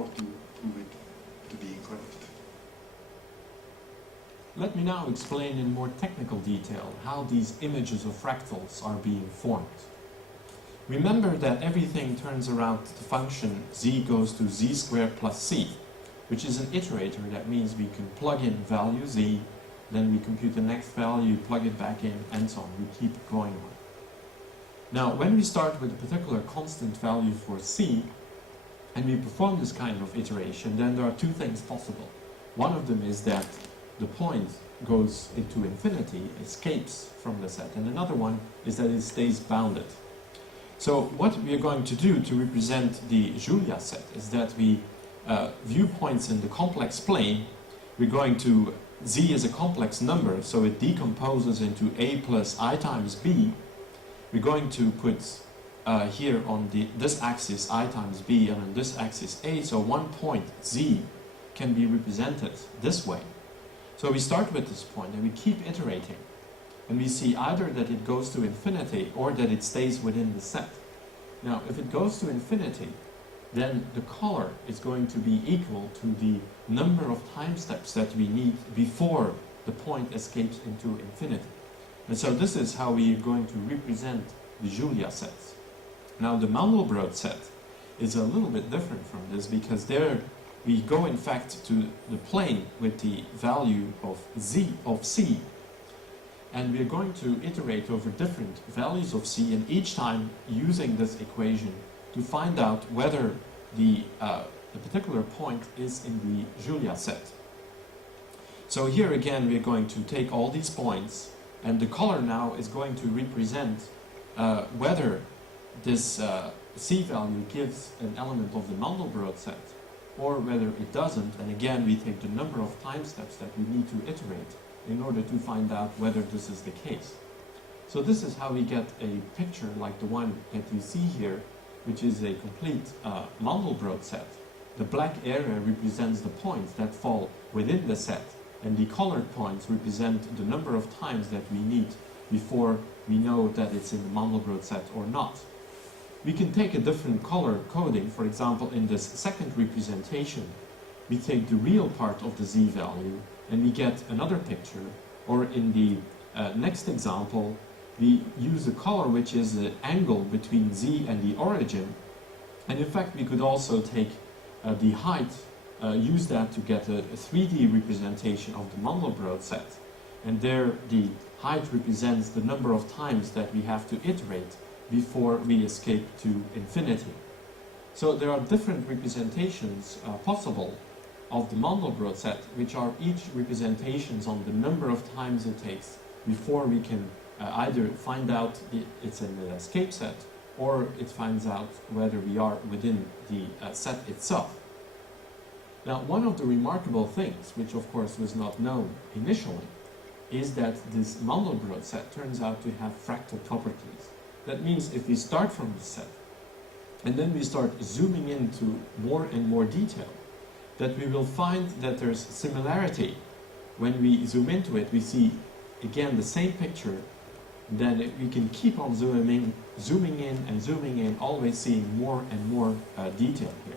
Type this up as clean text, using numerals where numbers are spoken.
or to prove it to be incorrect. Let me now explain in more technical detail how these images of fractals are being formed. Remember that everything turns around the function z goes to z squared plus c, which is an iterator. That means we can plug in value z, then we compute the next value, plug it back in, and so on. We keep going on. Now, when we start with a particular constant value for c, and we perform this kind of iteration, then there are two things possible. One of them is that the point goes into infinity, escapes from the set, and another one is that it stays bounded. So what we are going to do to represent the Julia set is that we view points in the complex plane. We're going to, z is a complex number, so it decomposes into a plus I times b. We're going to put here on this axis I times b and on this axis a, so one point z can be represented this way. So we start with this point and we keep iterating, and we see either that it goes to infinity or that it stays within the set. Now, if it goes to infinity, then the color is going to be equal to the number of time steps that we need before the point escapes into infinity. And so this is how we are going to represent the Julia sets. Now, the Mandelbrot set is a little bit different from this, because there we go in fact to the plane with the value of c, and we are going to iterate over different values of c, and each time using this equation to find out whether the particular point is in the Julia set. So here again we are going to take all these points, and the color now is going to represent whether this c value gives an element of the Mandelbrot set or whether it doesn't, and again we take the number of time steps that we need to iterate in order to find out whether this is the case. So this is how we get a picture like the one that you see here, which is a complete Mandelbrot set. The black area represents the points that fall within the set, and the colored points represent the number of times that we need before we know that it's in the Mandelbrot set or not. We can take a different color coding. For example, in this second representation, we take the real part of the z value and we get another picture, or in the next example, we use a color which is the angle between z and the origin, and in fact we could also take the height, use that to get a 3D representation of the Mandelbrot set, and there the height represents the number of times that we have to iterate before we escape to infinity. So there are different representations possible of the Mandelbrot set, which are each representations on the number of times it takes before we can either find out it's in the escape set, or it finds out whether we are within the set itself. Now, one of the remarkable things, which of course was not known initially, is that this Mandelbrot set turns out to have fractal properties. That means if we start from the set and then we start zooming into more and more detail, that we will find that there's similarity. When we zoom into it, we see again the same picture. Then we can keep on zooming in and zooming in, always seeing more and more detail here.